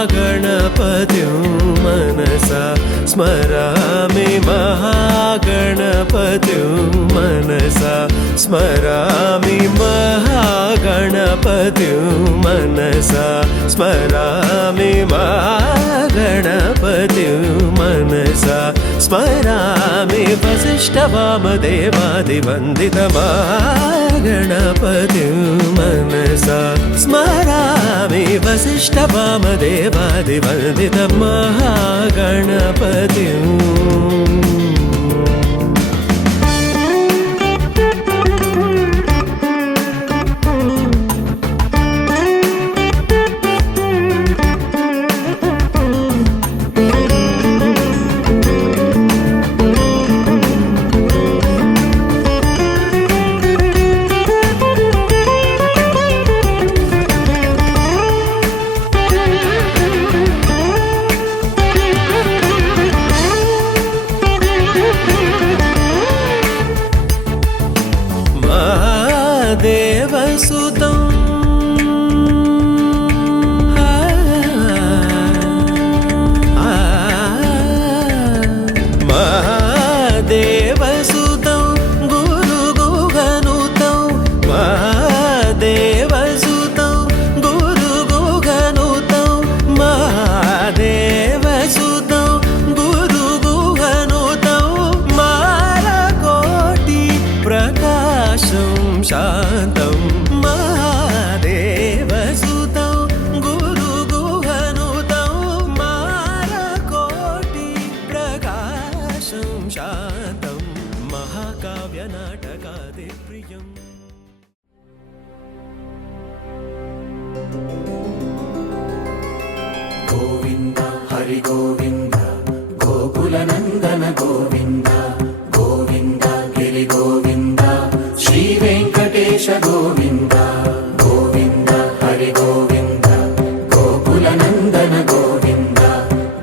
महागणपतिं मनसा स्मरामि महागणपतिं मनसा स्मरामि महागणपतिं मनसा स्मरामि महागणपतिं मनसा स्मरामि वसिष्ठवामदेवादिवन्दितमहागणपतिं मनसा स्मरामि वसिष्ठवामदेवादिवन्दितमहागणपतिम् देवसुतं महादेवसुतं गुरुगुहनुतं महादेवसुतं गुरुगुहनुतं महादेवसुतं गुरुगुहनुतं मालकोटि प्रकाशं शान्तं महादेवसुतं गुरुगुहनुतं मालकोटि प्रकाशं शान्तं महाकाव्यनाटकादिप्रियम् गोविन्द हरि गोविन्द गोकुलनन्दन गोविन्द गोविन्द गिरि गोविन्द श्री वेङ्कटेश गोविन्द गोविन्द हरि गोविन्द गोकुलनन्दन गोविन्द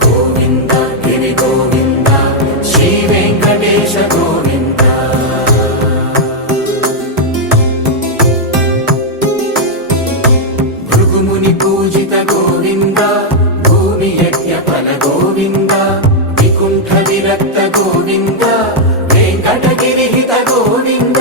गोविन्द गिरि गोविन्द श्री वेङ्कटेश गोविन्द भृगुमुनि पूजित गोविन्द भूमि यज्ञ फल गोविन्द विकुण्ठ विरक्त गोविन्द वेङ्कटगिरिहित गोविन्द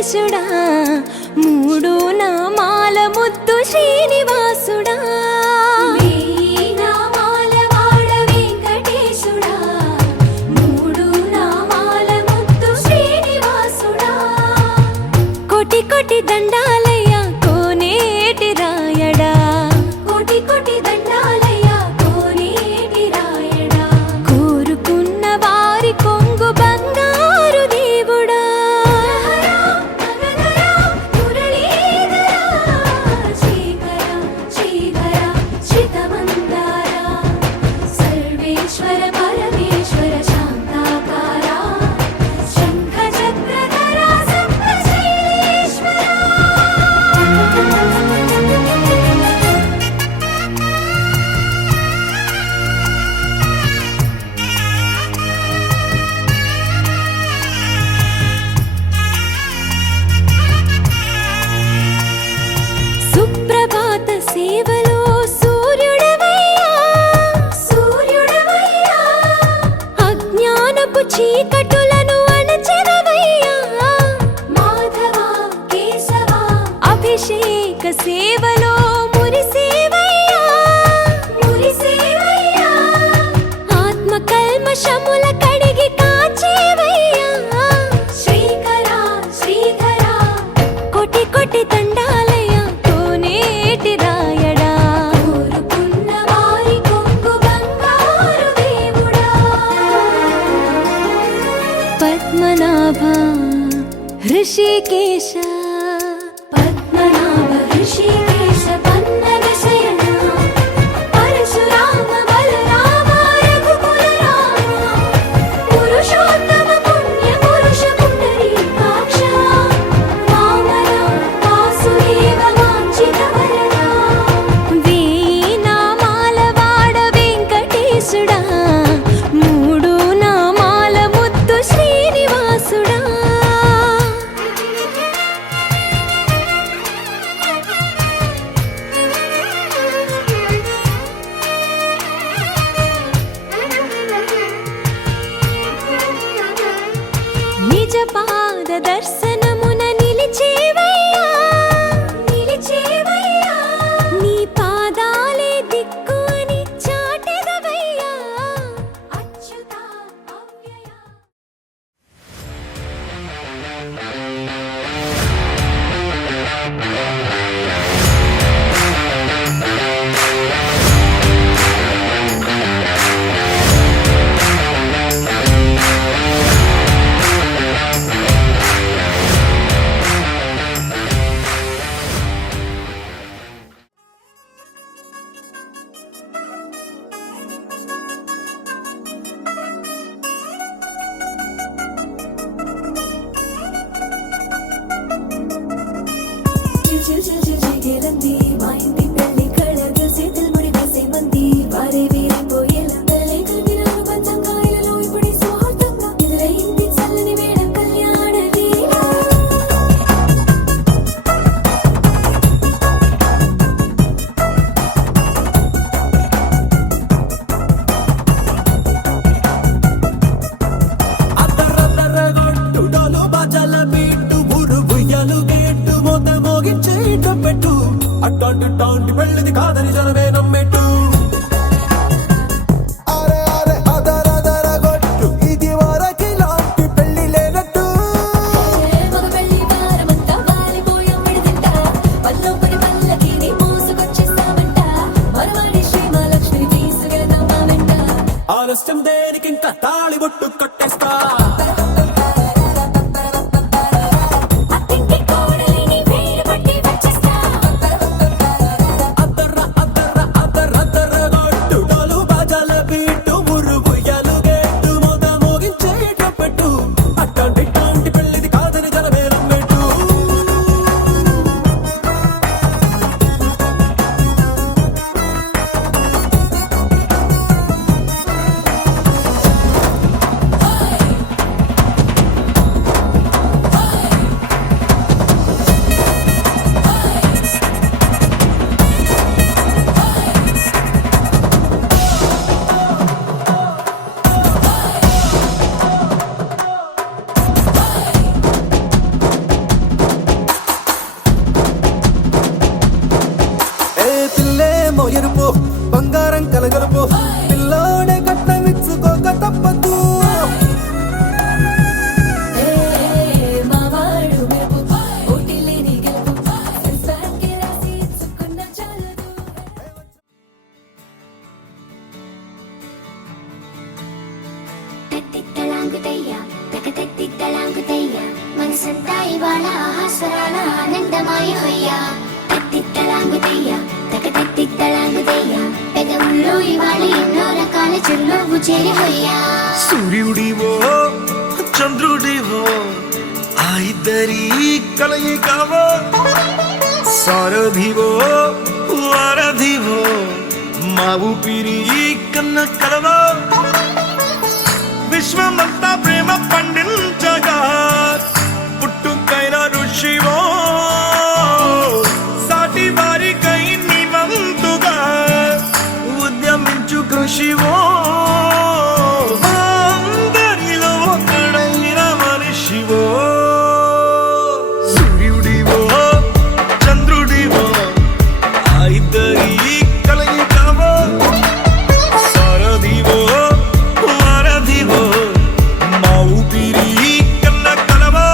వెంకటేశుడా మూడు నామాల ముద్దు శ్రీనివాసుడా వేయి నామాల వాడ వెంకటేశుడా మూడు నామాల ముద్దు శ్రీనివాసుడా కోటి కోటి దండాలయ్యా కోనేటి రాయడా కోటి కోటి దండాలయ్యా కోనేటి రాయడా కోరుకున్న వారి కొంగు బంగారు దేవుడా సర్వేశ్వర పరమేశ్వర శాంతాకారా శంఖ చక్రధరా సప్తశైలేశ్వరా సుప్రభాత సేవలో సూర్యుడవయ్యా సూర్యుడవయ్యా అజ్ఞానపు చీకటులను అణచెదవయ్యా మాధవ కేశవ అభిషేక సేవలో మురిసేవయ్యా మురిసేవయ్యా ఆత్మ కల్మషముల కడిగి కాచేవయ్యా శ్రీకర శ్రీధర కోటి కోటి దండాలయ్యా కోనేటి రాయడా కోరుకున్న వారి కొంగు బంగారు దేవుడా పద్మనాభ హృషికేశ పద్మనాభ హృషికేశ పన్నగ శయన పరశురామ బలరామ రఘుకుల రామ పురుషోత్తమ పుణ్య పురుష పుండరీకాక్ష వామన వాసుదేవ వాంఛిత వరదా వేయి నామాల వాడ వెంకటేశుడా మూడు నామాల ముద్దు శ్రీనివాసుడా నిజ పాద దర్శనమున నిలిచేవయ్యా నిలిచేవయ్యా నీ పాదాలే దిక్కు అని చాటెదవయ్యా అచ్యుత అవ్యయ చిల్ చిల్ చిల్ చిగేలంది మా ఇంటి పెళ్లి కళగా చేతులు ముడి వేసే మంది వారే వేరే పోయేలా తల్లి కలిపిన పంచంగాయలలో ఇప్పుడు సుహార్తంగా ఎదురైంది చల్లని వేళ కళ్యాణ లీల అద్దరద్దరగొట్టు డోలు బాజాల బీటు ఊరు ఉయ్యాలు గేట్టు మోత మోగించే పెట్టు అట్టాంటి టాంటి పెళ్ళిది కాదని జనమే నమ్మెట్టు అరే అరే అదరదరగొట్టు ఇది వరకి లాంటి పెళ్లి లేనట్టు మగ పెళ్లి వారమంతా వాలిపోయమ్మడి తింట పల్లోపడి పల్లకిని మోసుకొచ్చేస్తామంట మరవాడి శ్రీమహాలక్ష్మిని తీసుకెళ్దామా వెంట ఆలస్యం దేనికి ఇంకా తాళి బొట్టు కట్టేస్తా అత్తింటి కోడలిని వేలు పట్టి వచ్చేస్తా అద్దర్ర అద్దర్ర అద్దరద్దరగొట్టు డోలు బాజాల బీటు ఊరు ఉయ్యాలు గేట్టు మోత మోగించే పెట్టు అట్టాంటి టాంటి పెళ్ళిది కాదని జనమే నమ్మెట్టు బంగారం కలగలుపు పిల్లోడే కట్టమిచ్చుకోక తప్పదు మావాడు మెరుపు ఓటిలేని గెలుపు సంసారకే రాసి ఇచ్చుకున్న చాలదు తత్తిత్తలాంగుతయ్య తకతత్తిత్తలాంగుతయ్య మనసంతా ఇవాళ ఆహాస్వరాల ఆనందమాయ హొయ్య తత్తిత్తలాంగుతయ్య తకతత్తిత్తలాంగుతయ్య పెదవుల్లో ఇవాళ ఎన్నో రకాల చిరునవ్వు చేరి హొయ్య సూర్యుడివో చంద్రుడివో ఆ ఇద్దరి కలయికవో సారథివో వారధివో మా ఊపిరి కన్న కలవో విశ్వమంతా ప్రేమ పండించగా పుట్టుకైన ఋషివో సాటి వారికై నివంతుగా ఉద్యమించు కృషివో అందరిలో ఒకడైన మనిషివో సూర్యుడివో చంద్రుడివో ఆ ఇద్దరి కలయికవో సారథివో వారధివో మా ఊపిరి కన్న కలవో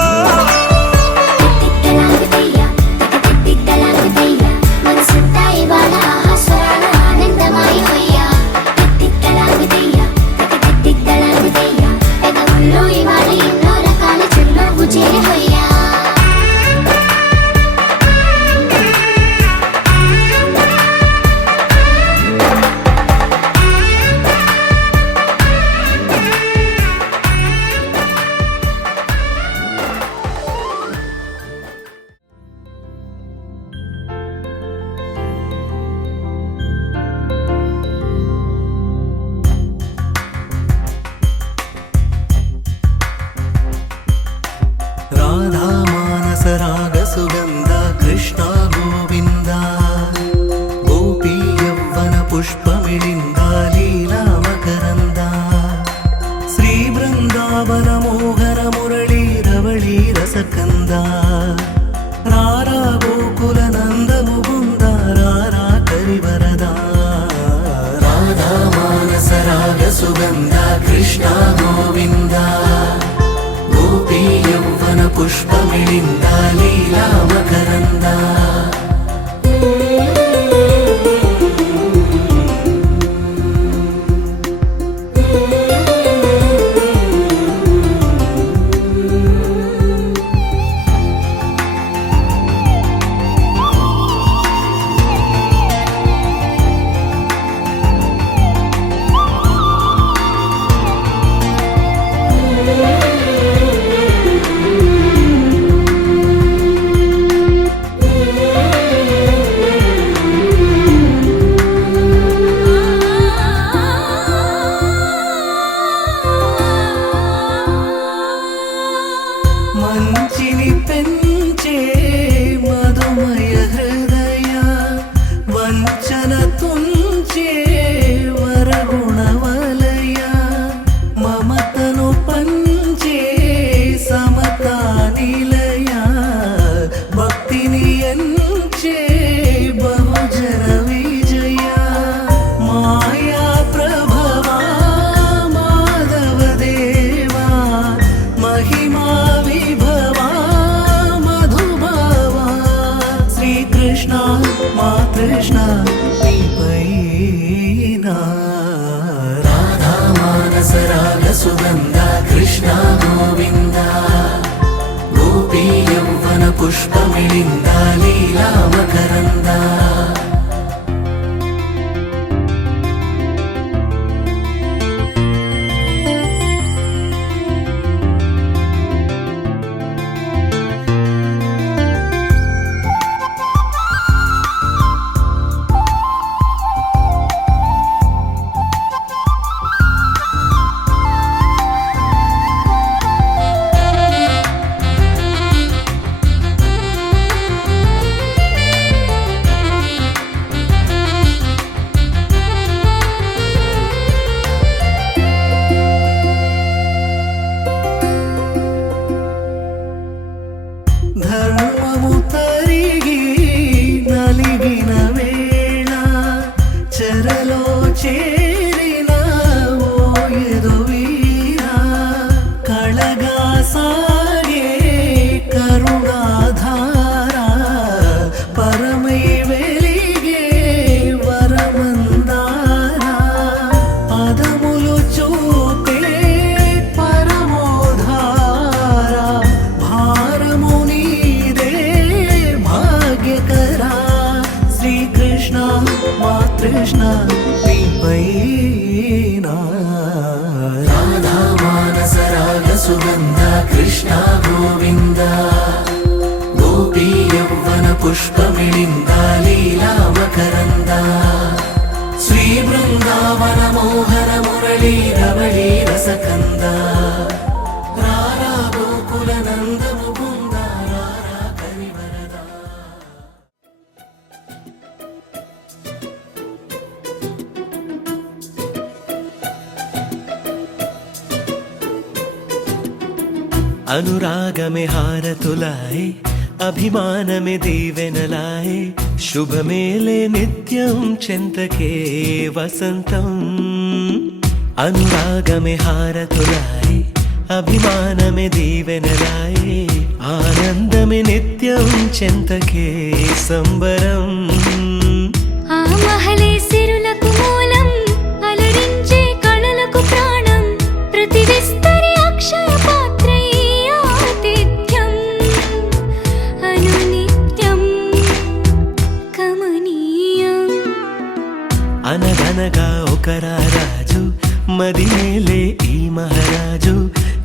తత్తిత్తలాంగుతయ్య తకతత్తిత్తలాంగుతయ్య మనసంతా ఇవాళ ఆహాస్వరాల ఆనందమాయ హొయ్య తత్తిత్తలాంగుతయ్య తకతత్తిత్తలాంగుతయ్య పెదవుల్లో ఇవాళ ఎన్నో రకాల చిరునవ్వు చేరి హొయ్య రాధా మానస రాగ సుగంధ కృష్ణ గోవింద గోపీ యవ్వన పుష్పమిళింద లీలా మకరంద శ్రీ బృందావన మోహన మురళీ రవళీ రసకంద రారా గోకుల నంద ముకుంద రారా కరివరద రాధా మానస రాగ సుగంధ కృష్ణ గోవింద గోపీ యవ్వన పుష్పమిళింద లీలా మకరంద మంచిని పెంచే మధుమయ హృదయ వంచన తుంచే వరగుణవలయ మమతను పంచే సమతా నిలయ భక్తిని ఎంచే బహుజన విజయ మాయా ప్రభవా మాధవ దేవా మహిమా విభవా మధుభావా శ్రీకృష్ణ మా కృష్ణ నీపైనా రాధా మానస రాగ సుగంధ కృష్ణ గోవింద గోపీ యవ్వన పుష్పమిళింద లీలా మకరంద కృష్ణ మా కృష్ణ నీపై రాధా మానస రాగ సుగంధ కృష్ణ గోవింద గోపీ యౌవన పుష్పమిళింద లీలా మకరంద శ్రీ బృందావన మోహన మురళీ రమణీ రసకంద రారా గోకుల నంద ముకుంద రారా కరివరద. అనురాగమే హారతులాయే అభిమానమే దీవెనలాయే శుభమేలే నిత్యం చెంతకే వసంతం. అనురాగమే హారతులాయే అభిమానమే దీవెనలాయే ఆనందమే నిత్యం చెంతకే సంబరం. ఆ మహలే సిరులకు మూలం అలరించే కళలకు ప్రాణం ప్రతి విస్తరి అక్షయ పాత్రై ఆతిథ్యం అనునిత్యం కమనీయం. అనగనగా ఒక రాజు మదినేలే ఈ మహారాజు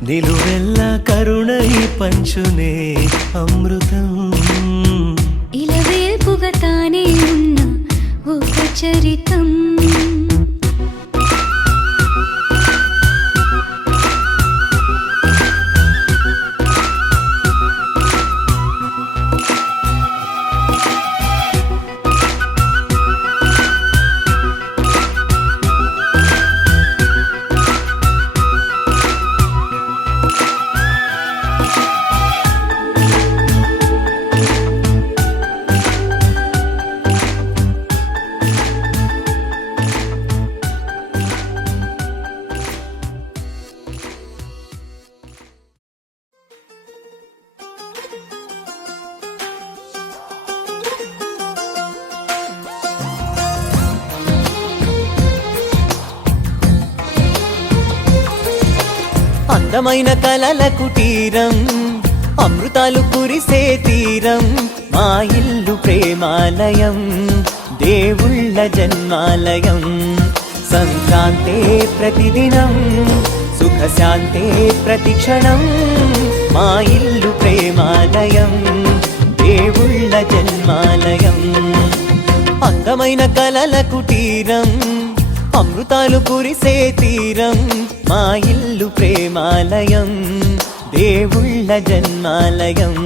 నిలువెల్లా కరుణై పంచునే అమృతం. ఇలవేల్పుగా తానే ఉన్న ఒక చరితం. అందమైన కలల కుటీరం అమృతాలు కురిసే తీరం మా ఇల్లు ప్రేమాలయం దేవుళ్ళ జన్మాలయం. సంక్రాంతే ప్రతిదినం సుఖశాంతే ప్రతిక్షణం మా ఇల్లు ప్రేమాలయం దేవుళ్ళ జన్మాలయం. అందమైన కలల కుటీరం అమృతాలు కురిసే తీరం మా ఇల్లు ప్రేమాలయం దేవుళ్ళ జన్మాలయం.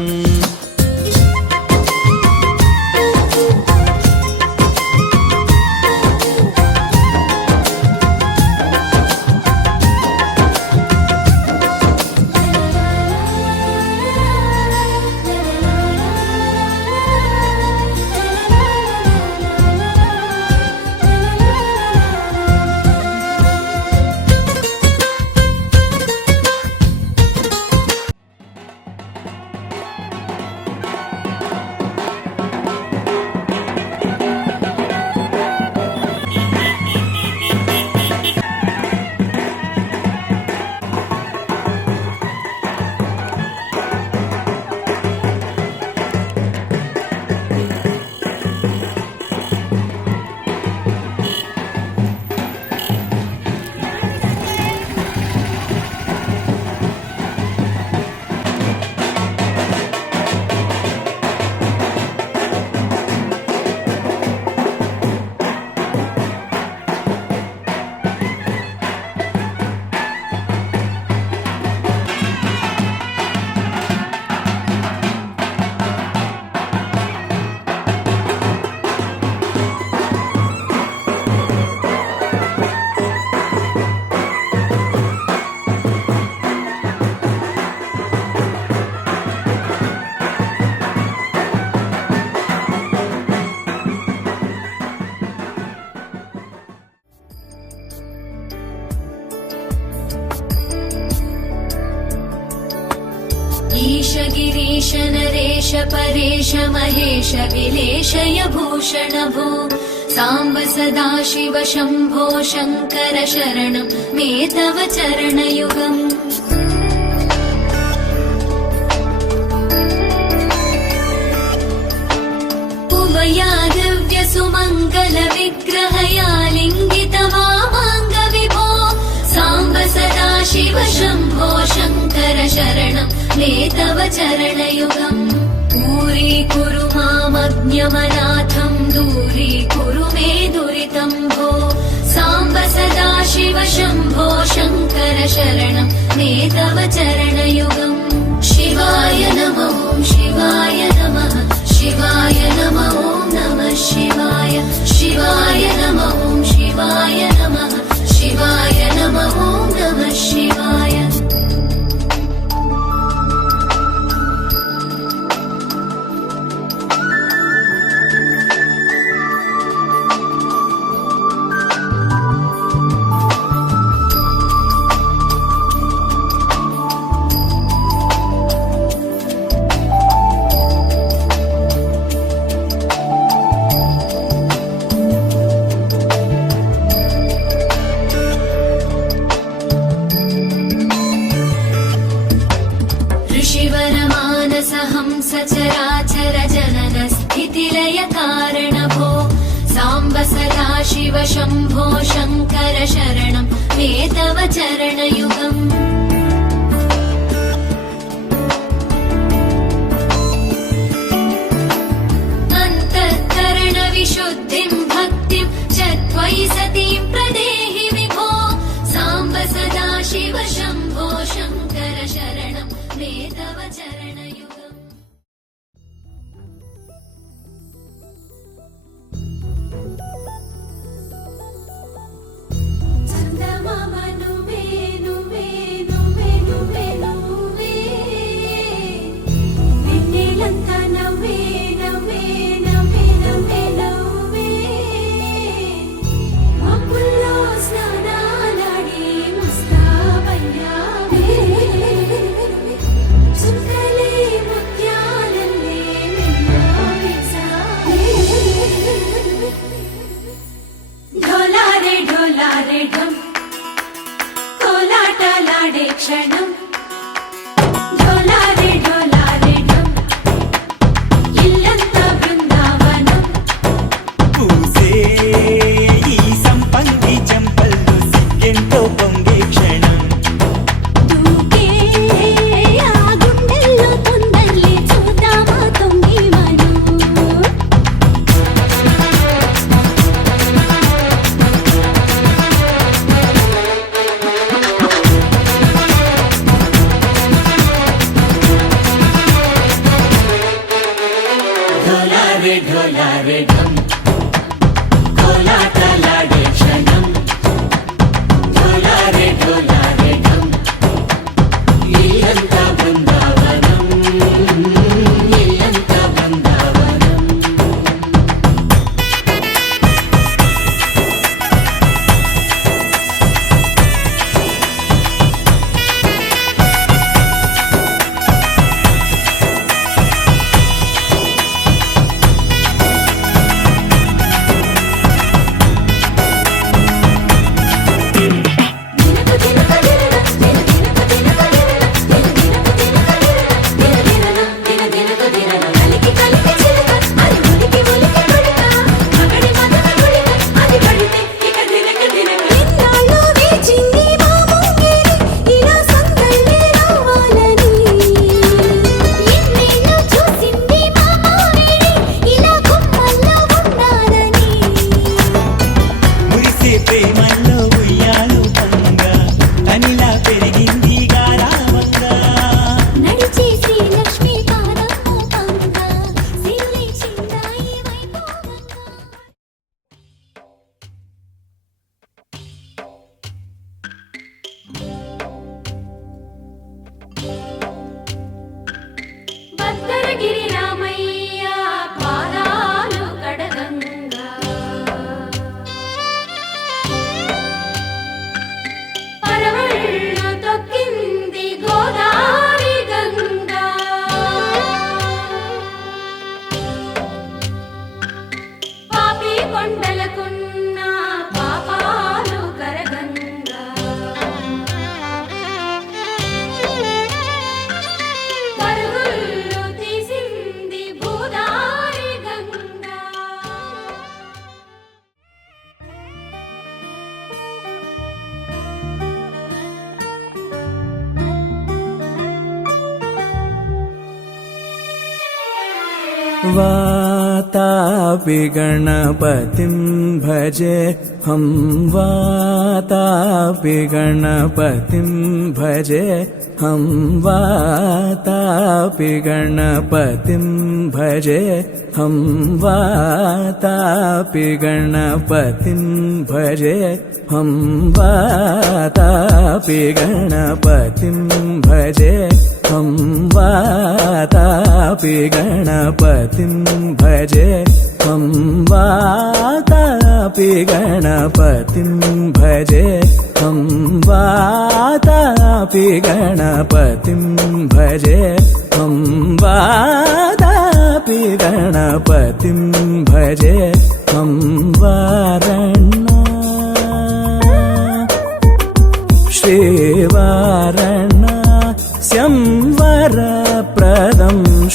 ईश गिरीश नरेश परेश महेश विलेशय भूषण भो साम्ब सदाशिव शम्भो शङ्कर शरणं मे तव चरणयुगम् उमया दिव्य सुमङ्गल विग्रहयालिङ्गित मामाङ्ग विभो साम्ब सदा शिव शम्भो शङ्कर शरणं मे तव चरणयुगम् दूरीकुरु मामज्ञमनाथं दूरीकुरु मे दुरितं भो साम्ब सदा शिव शम्भो शङ्कर शरणं मे तव चरणयुगम् शिवाय नमो शिवाय नमः शिवाय नमो नमः शिवाय शिवाय नमो शिवाय नमः शिवाय नमो नमः शिवाय सचराचर जनन स्थितिलय कारण भो साम्ब सदा शिव शम्भो शङ्कर शरणं मे तव चरणयुगम् अन्तःकरण विशुद्धिं भक्तिं च त्वयि सतीं प्रदेहि विभो साम्ब सदा शिव शम्भो शङ्कर शरणं मे तव चरणयुगम् क्षणम् ढोलारे ढोलारे ढम इल्लंत बृंदावनम् పూసే ఈ సంపంగి చెంపల్లో సిగ్గెంతో పొంగే క్షణం తూకే ఆ గుండెల్లో తొందల్లి చూద్దామా తొంగి మనం ढोलारे ढोलारे ढम कोलाटलाडे क्षणम ढोलारे ढोलारे ढम इल्लंत बृंदावनम इल्लंत बृंदावनम वातापि गणपतिं भजे हम वातापि गणपतिं भजे हम वातापि गणपतिं भजे हम वातापि गणपतिं भजे हम वातापि गणपतिं भजे हम वातापि गणपतिं भजे हम वातापि गणपतिं भजे हम वातापि गणपतिं भजे हम वातापि गणपतिं भजे हम वारणा श्रीवारणा संवरप्रदं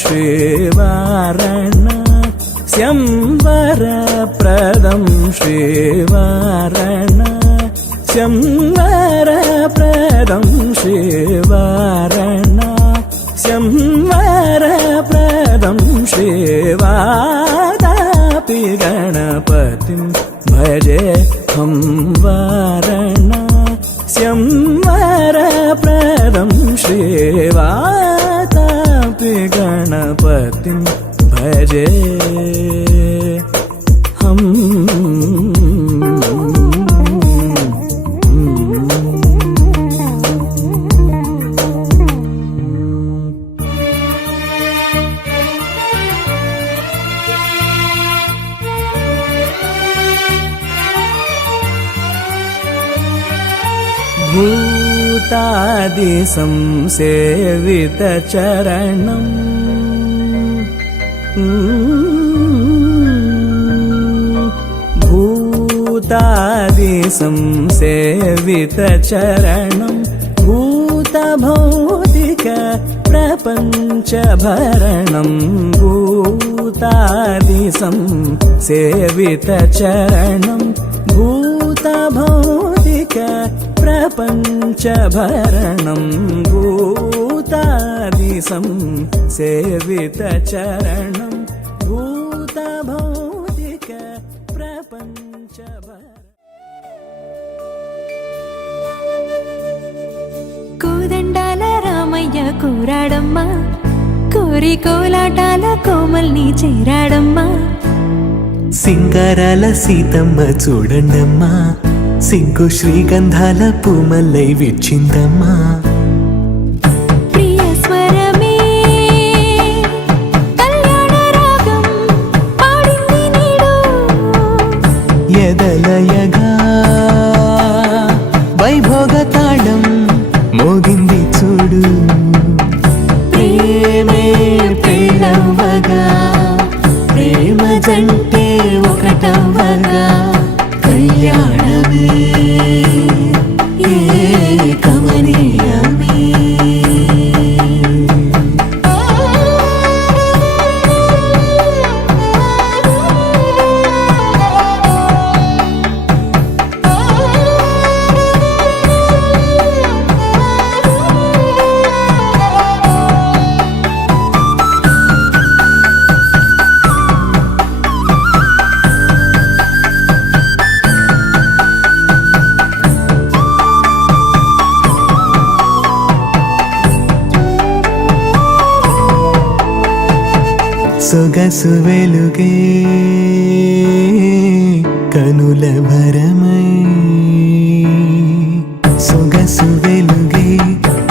श्रीवारणा संवरप्रदं श्रीवारणा संवरप्रदं श्रीवारणा संवरप्रदं श्रीवातापि गणपतिं भजे हम वारणा संवरप्रदं श्रीवातापि गणपतिं भजे हम भूतादि संसेवितचरणम् भूतादि संसेवितचरणं भूतभौतिक प्रपञ्चभरणं भूतादि संसेवितचरणं भूतभौतिक प्रपञ्चभरणं भूतादि संसेवितचरणं भूतभौतिक प्रपञ्चभरणं కోదండాల రామయ్య కోరాడమ్మా కోరి కోలాటాల కోమల్ని చేరాడమ్మా సింగారాల సీతమ్మ చూడండమ్మా సిగ్గు శ్రీగంధాల పూమల్లై విచ్చిందమ్మా ప్రియ స్వరమే కళ్యాణ రాగం పాడింది నీడు ఎదలయగా వైభోగ తాళం మోగింది చూడు ప్రేమే ప్రేమవగా ప్రేమ జంటే ఒకటవగా కళ్యాణమే కమనీయమే సొగసు వెలుగే కనుల భరమై సొగసు వెలుగే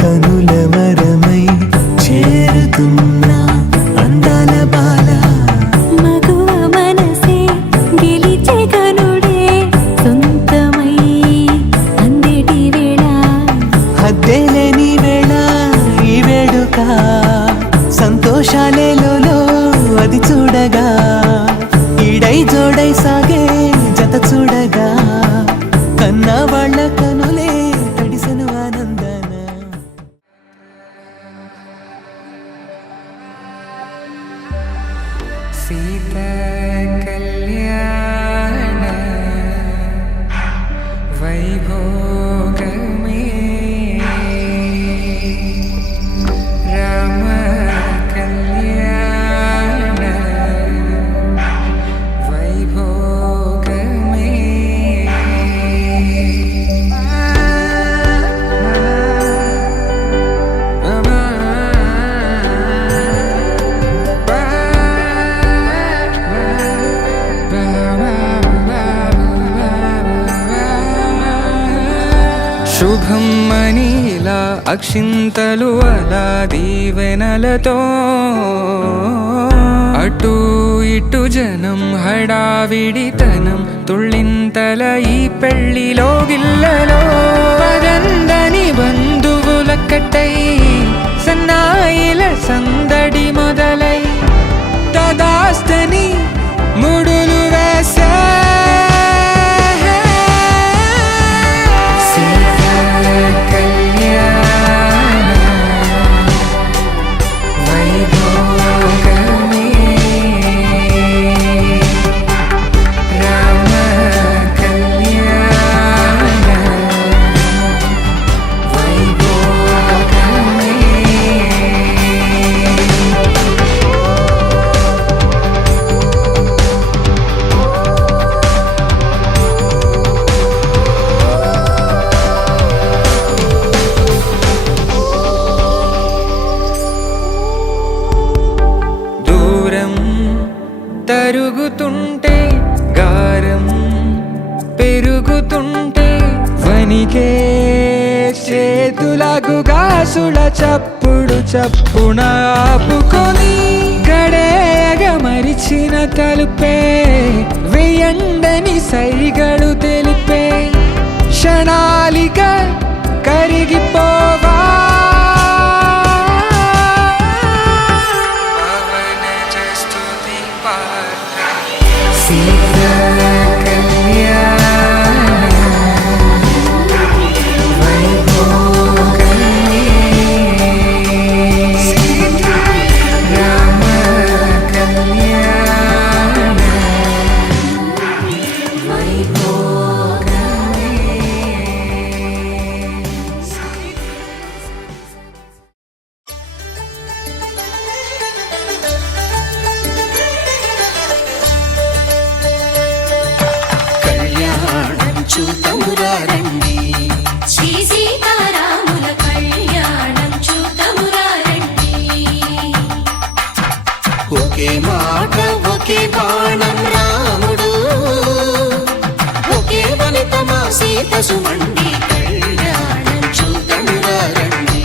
కనుల వరమై చేరుతున్నా అందాల బాల మగువ మనసే గెలిచే కనుడే సొంతమై అందేటి వేళ హద్దేలేని వేళ ఈ వేడుక సంతోషాలేలో అది చూడగా ఈడై జోడై సాగే జత చూడగా కన్నా వాళ్ళ కనులే తడిసెను ఆనంద శుభం అని ఇలా అక్షింతలు అలా దీవెనలతో అటు ఇటు జనం హడావిడితనం తుళ్ళింతల ఈ పెళ్లిలో గిల్లలో పదందని బంధువులక్కటై సన్నాయిల సందడి మొదలై తదాస్తని ముడులు వేసే తరుగుతుంటే గారం పెరుగుతుంటే వనికే చేతులకు గాసుల చప్పుడు చప్పున ఆపుకొని గడేగ మరిచిన తలుపే వేయండని సైగడు తెలిపే క్షణాలిక కరిగిపోవా చూతమురారండి శ్రీ సీతారాముల కళ్యాణం చూతమురారండి ఒకే మాట ఒకే బాణం రాముడు ఒకే వనిత మా సీత సుమండి కళ్యాణం చూతమురారండి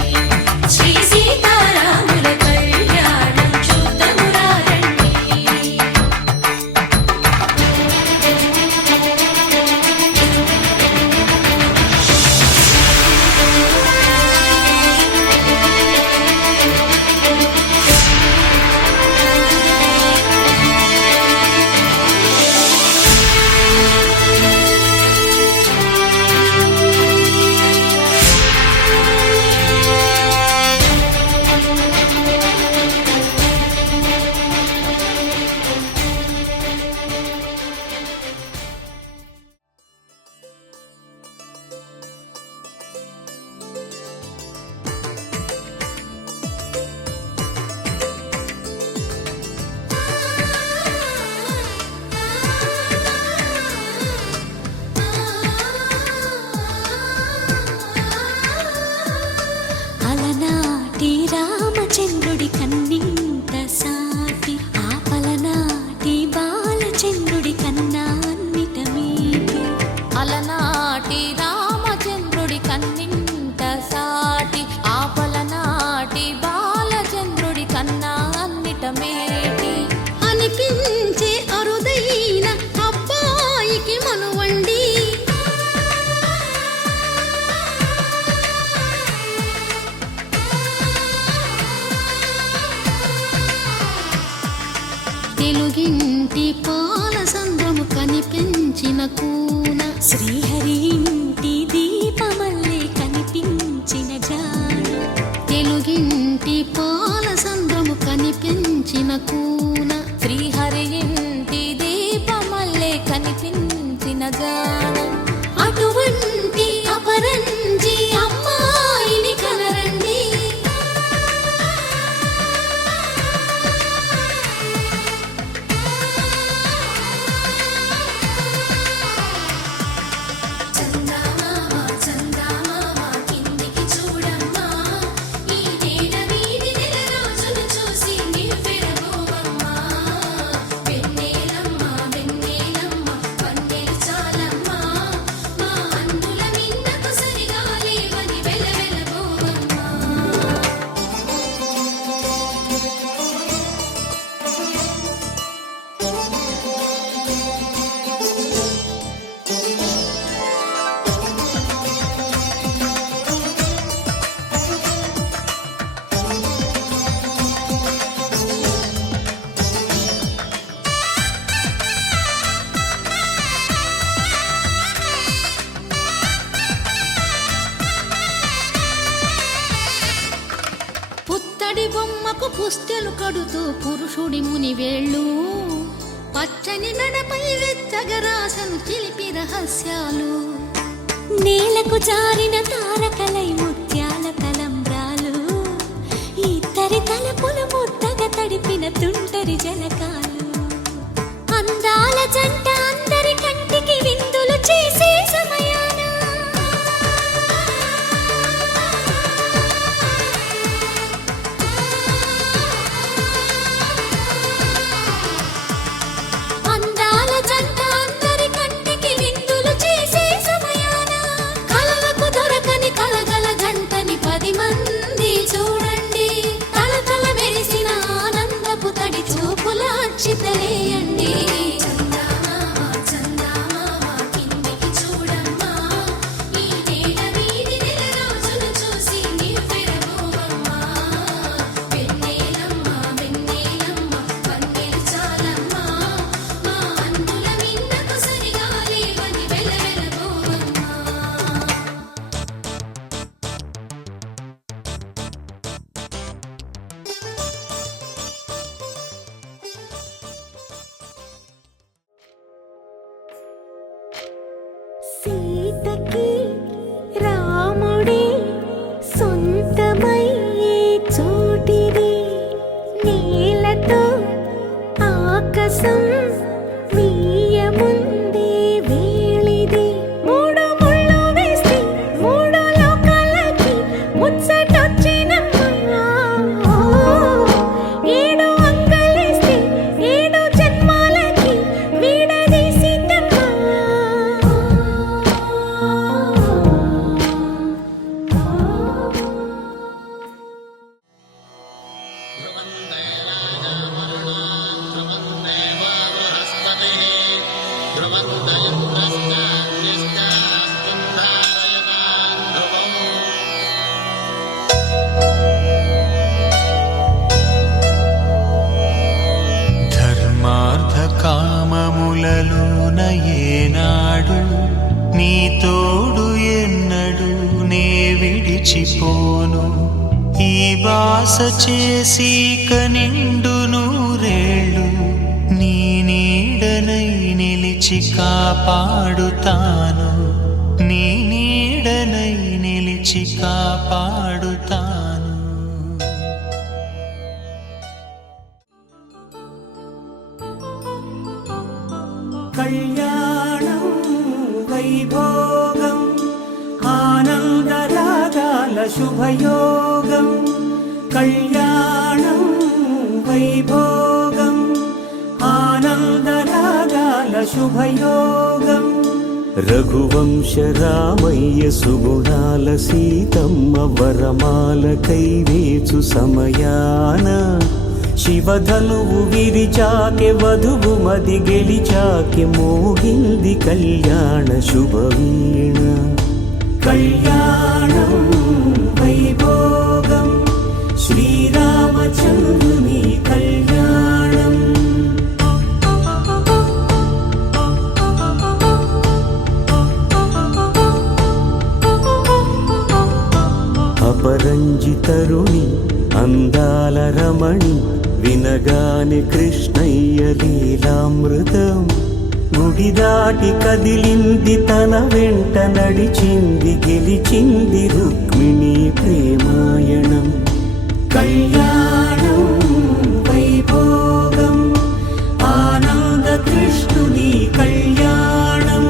శ్రీ సీతారాముల కళ్యాణం చూతమురారండి అలనాటి రామచంద్రుడి కన్నింత సాటి ఆపలనాటి బాలచంద్రుడి కన్నా అన్నిట మీటి అలనాటి రామచంద్రుడి కన్నింత సాటి ఆపలనాటి బాలచంద్రుడి కన్నా అన్నిట మేటి అనిపించే అరుదైన అబ్బాయికి మనువండి తెలుగింటి పాల సంద్రము కనిపించిన కూన శ్రీహరి ఇంటి దీపమల్లే కనిపించిన జాడ తెలుగింటి పాల సంద్రము కనిపించిన కూన శ్రీహరి ఇంటి దీపమల్లే కనిపించిన జాడ అటువంటి అపరంజి అమ్మాయిని కనరండి వెన్నెలమ్మ వెన్నెలమ్మ వన్నెలు చాలమ్మ పసుపు పుస్తెలు కడుతూ పురుషుడి ముని వేళ్ళు పచ్చని నడపై వెచ్చగరాసను చిలిపి రహస్యాలు నేలకు జారిన తారకలై ముత్యాల తలంబ్రాలు ఇద్దరి తలపులు ముద్దగా తడిపిన తుంటరి జలకాలు అందాల జంట అందరి కంటికి విందులు చేసే సమయాన అందాల జంట అందరి కంటికి విందులు చేసే సమయాన కలలకు దొరకని కలగల జంటని 10 మంది చూడండి తలతల మెరిసిన ఆనందపు తడి చూపుల అచ్చితలేయండి సీతకి రాముడే సొంతమయ్యే చోటిది నీలతో ఆకాశం వీయముందే వేళిది 3 ముళ్ళు వేస్తే 3 లోకాలకి ముచ్చటొచ్చినమ్మా 7 అంగలేస్తే 7 జన్మాలకి వీడదీసిందమ్మా ధర్మార్థ కామములలోన ఏనాడు నీ తోడు ఎన్నడు నే విడిచిపోను ఈ బాస చేసి కనిండు నూరేళ్ళు నీ నీడనై నిలిచి కాపాడుతాను నీ నీడనై నిలిచి కాపాడుతాను కళ్యాణం వైభోగం ఆనందరాగాల శుభయోగం కళ్యాణం వైభోగం ఆనందరాగాల శుభయోగం రఘువంశ రామయ్య సుగుణాల సీతమ్మ వరమాల కైవేచు సమయాన శివధనువు విరిచాకె వధువు మది గెలిచాకె మోగింది కళ్యాణ శుభవీణ కళ్యాణం వైభోగం శ్రీరామచంద్రుని కళ్యాణం అపరంజి తరుణి అందాల రమణి వినగానే కృష్ణయ్య లీలామృతం గుడి దాటి కదిలింది తన వెంట నడిచింది గెలిచింది రుక్మిణి ప్రేమాయణం కళ్యాణం వైభోగం ఆనంద కృష్ణుని కళ్యాణం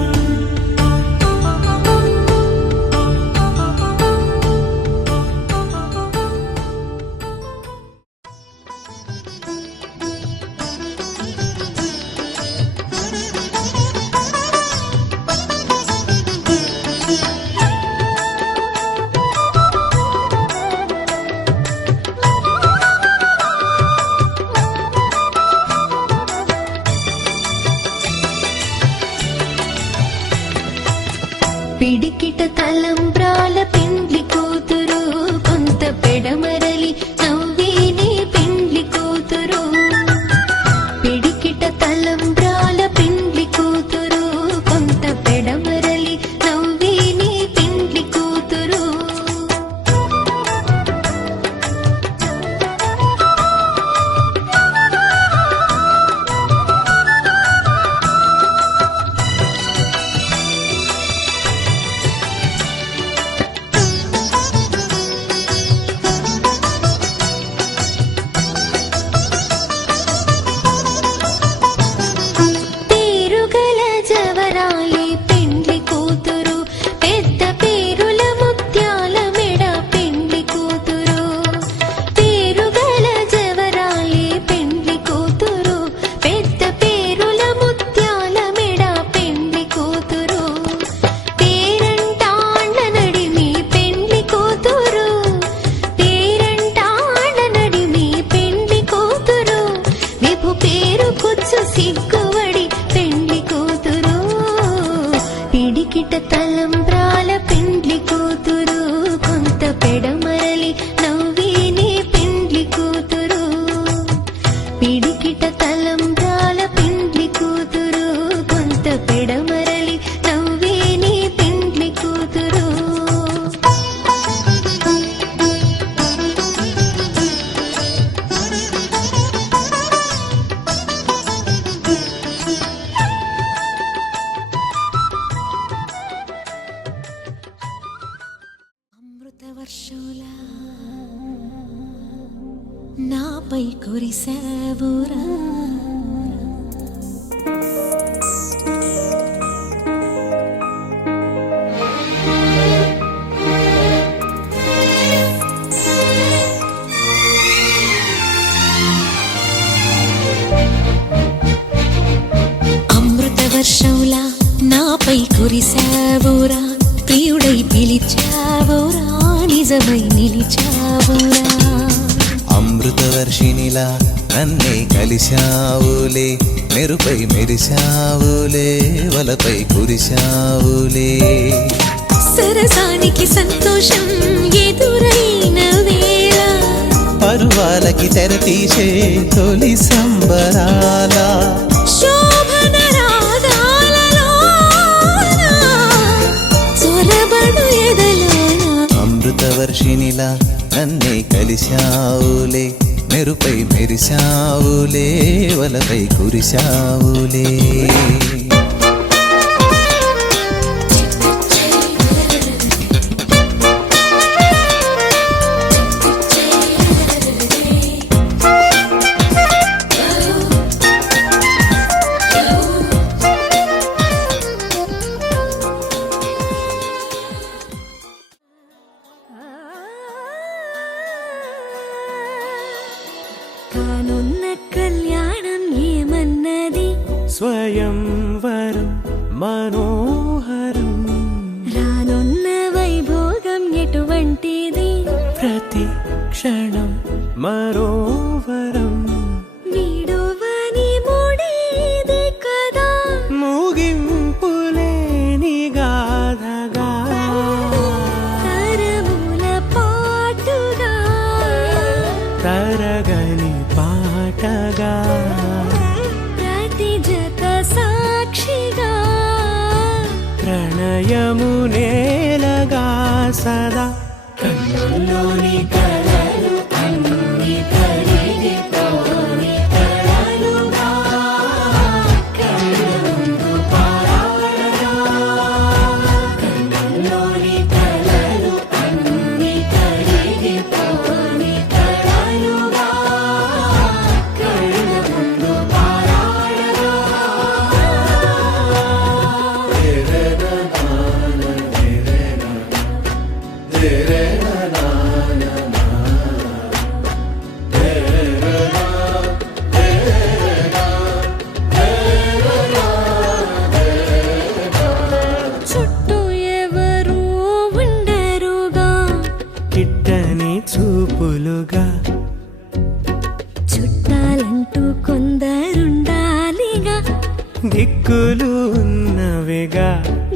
పిడికిట తలంబ్రాల పెండ్లి కూతురు కొంత పెడమరలి నవ్విని పెండ్లి కూతురు పిడికిట తలంబ్రాల పెండ్లి కూతురు కొంత పెడమరలి నవ్విని పెండ్లి కూతురు పిడికిట తలంబ్రాల పెండ్లి కూతురు కొంత పెడమరలి నవ్విని పెండ్లి కూతురు పిడికిట తలంబ్రాల పెండ్లి కూతురు కొంత పెడమరలి నవ్విని పెండ్లి కూతురు అమృతవర్షంలా నాపై కురిసావురా అమృతవర్షంలా నాపై కురిసావురా ప్రియుడై పిలిచావురా నిజమై నిలిచావురా అమృతవర్షినిలా నన్నే కలిశావులే మెరుపై మెరిశావులే వలపై కురిశావులే సరసానికి సంతోషం ఎదురైన వేళ పరువాలకి తెరతీసే తొలి సంబరాల శోభన రాగాలలోన చొరబడు ఎదలోన అమృతవర్షినిలా నన్నే కలిశావులే మెరుపై మెరిశావులే వలపై కురిశావులే కానున్న కళ్యాణం ఏమన్నది స్వయంవరం మనోహరం రానున్న వైభోగం ఎటువంటిది ప్రతి క్షణం మరోవరం వీడువని ముడేది కదా ముగింపులేని గాథగా తరముల పాటుగా తరగని పాటగా ప్రతి జత సాక్షిగా ప్రణయము నేలగా సదా కన్నుల్లోని కలలు అన్ని కరిగిపోని కలలుగా కళ్ళముందు పారాడగా కన్నుల్లోని కలలు అన్ని కరిగిపోని కలలుగా కళ్ళముందు పారాడగా చుట్టూ ఎవరు ఉండరుగా కిట్టని చూపులుగా చుట్టాలంటూ కొందరుండాలిగా దిక్కులు ఉన్నవిగా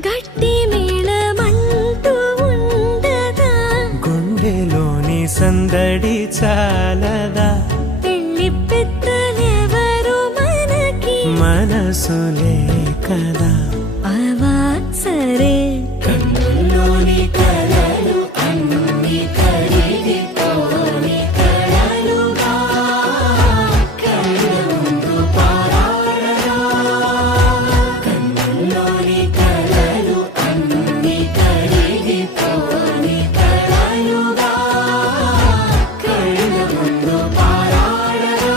గట్టి మేళమంటూ ఉండదా గుండెలోని సందడి చాలదా పెళ్లి పెద్దలెవరు మనకి మనసులే కదా అవా సరే కన్నుల్లోని కలలు అన్ని కరిగిపోని కలలుగా కళ్ళముందు పారాడగా కన్నుల్లోని కలలు అన్ని కరిగిపోని కలలుగా కళ్ళముందు పారాడగా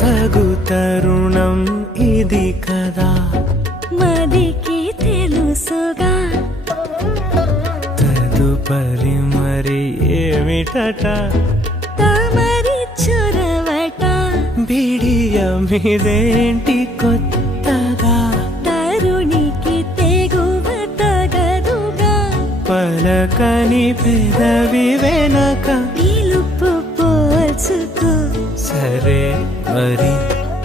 తగు తరుణం ఇది కదా మదికి తెలుసుగా తదుపరి మరి ఏమిటట తమరి చొరవట బిడియమిదేంటి కొత్తగా తీయని పెదవి వెనక పిలుపు పోల్చుకో సరే మరి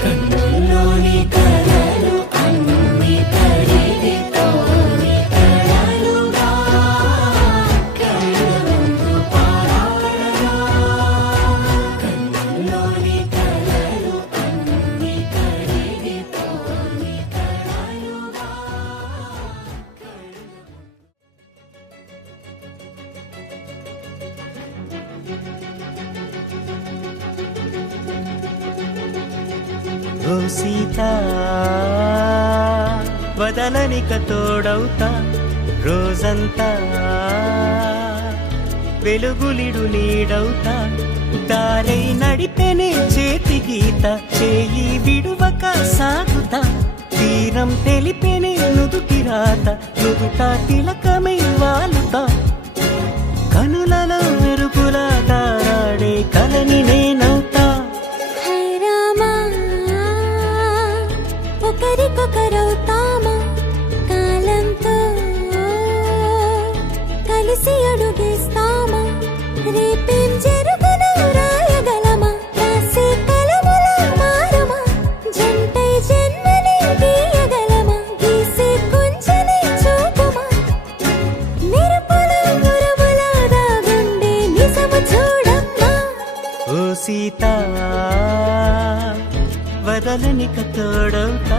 కన్నుల్లోని కలలు అన్ని ఖరీదుతోని కలలుగా కళ్ళముందు పారాడగా కన్నుల్లోని కలలు అన్ని ఖరీదుతోని కలలుగా ఓ సీత వదలనిక తోడవుతా రోజంతా వెలుగులిడు నీడవుతా దారై నడిపెనే చేతి గీత చేయి విడువక సాగుతా తీరం తెలిపెనే నుదుటి రాత నుదుట తిలకమై వాలుతా కనులలో మెరుగులా తారాడే కలని నేనవుతా హై రామా ఒకరికొకరవుతామా కాలంతో కలిసి అడుగేస్తామా రేపేం జరుగునో రాయగలమా రాసే కలముల మారమా జంటై జన్మని గీయగలమా గీసే కొంచెనే చూపుమా మెరుపుల మురముల దాగుండే నిజము చూడమ్మా ఓ సీత వదలనిక తోడవుతా